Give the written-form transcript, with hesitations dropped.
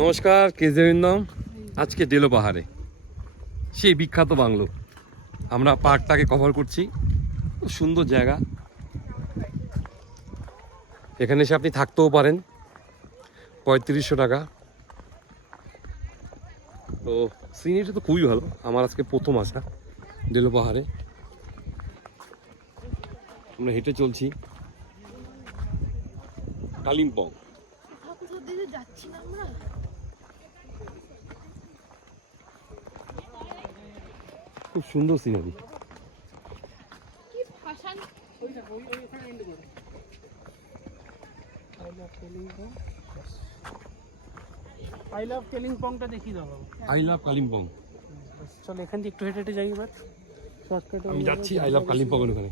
নমস্কার, কেজেবিন্দম। আজকে ডেলো পাহাড়ে সেই বিখ্যাত বাংলো আমরা পার্কটাকে কভার করছি। খুব সুন্দর জায়গা, এখানে এসে আপনি থাকতেও পারেন 3500 টাকা। তো সিনারিটা তো খুবই ভালো। আমার আজকে প্রথম আসা ডেলো পাহাড়ে। আমরা হেঁটে চলছি কালিম্পং। খুব সুন্দর সিনারি। আই লাভ কালিম্পংটা দেখিয়ে দাও। I love Kalimpong. চল এখান থেকে একটু হেঁটে হেঁটে যাই এবার। আমি যাচ্ছি আই লাভ কালিম্পং ওখানে।